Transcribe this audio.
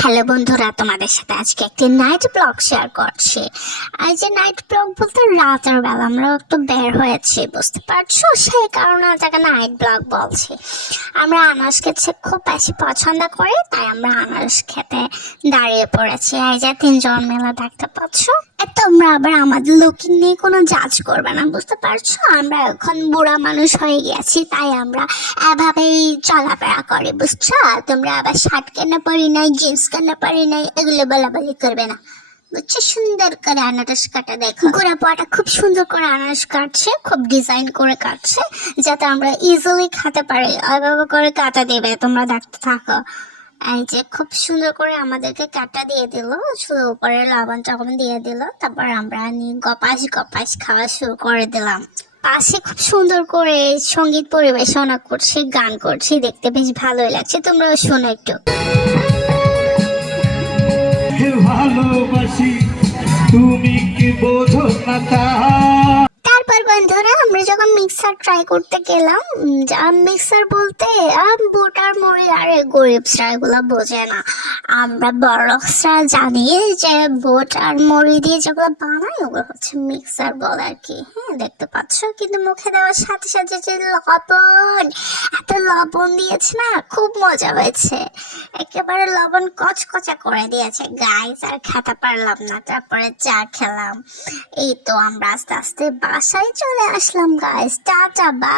Hello বন্ধুরা, তোমাদের সাথে আজকে একটি নাইট ব্লগ শেয়ার করছি। এই যে নাইট ব্লগ বলতে রাতের বেলা আমরা একটু বের হয়েছি, বুঝতে পারছো, সেই কারণে এটাকে নাইট ব্লগ বলছি। আমরা আনারস খেতে খুব বেশি পছন্দ করি, তাই আমরা আনারস খেতে দাঁড়িয়ে পড়েছি। এই যে তিনজন মেলা দেখতে পাচ্ছ। তোমরা আবার আমাদের লুকিং নিয়ে কোনো জাজ করবে না, বুঝতে পারছো, আমরা এখন বুড়া মানুষ হয়ে গেছি, তাই আমরা এভাবেই চলাফেরা করি, বুঝছো। তোমরা আবার শার্ট কেনা পারি নাই, জিন্স কেনা পারি নাই, এগুলো বলাবলি করবে না, বুঝছো। সুন্দর করে আনারস কাটা দেখো, গোড়া পোয়াটা খুব সুন্দর করে আনারস কাটছে, খুব ডিজাইন করে কাটছে, যাতে আমরা ইজিলি খেতে পারি। ওইভাবে করে কাটা দেবে, তোমরা দেখতে থাকো। এই যে খুব সুন্দর করে আমাদেরকে কাটা দিয়ে দিল, শুধু উপরে লবণ টবণ দিয়ে দিল, তারপর আমরা নিয়ে গপাস গপাস খাওয়া শুরু করে দিলাম। পাশে খুব সুন্দর করে সঙ্গীত পরিবেশনা করছে, গান করছে, দেখতে বেশ ভালোই লাগছে। তোমরাও শোনো একটু। ভালোবাসি তুমি কি বোঝো না তা। তারপর বন্ধুরা আমরা যখন মিক্সার ট্রাই করতে গেলাম, মিক্সার বলতে বোটার মুড়ি আর গরিবসরা এগুলো বোঝে না। আমরা বড়লোকসরা জানি যে বোট আর মুড়ি দিয়ে যেগুলো বানায় ওগুলো হচ্ছে মিক্সার বল আর কি। হ্যাঁ, দেখতে পাচ্ছ, কিন্তু মুখে দেওয়ার সাথে সাথে যে লবণ, এত লবণ দিয়েছে না, খুব মজা হয়েছে। একেবারে লবণ কচকচা করে দিয়েছে গাইস, আর খেতে পারলাম না। তারপরে চা খেলাম। এই তো আমরা আস্তে আস্তে বাসায় চলে আসলাম গাইস। Tata, by.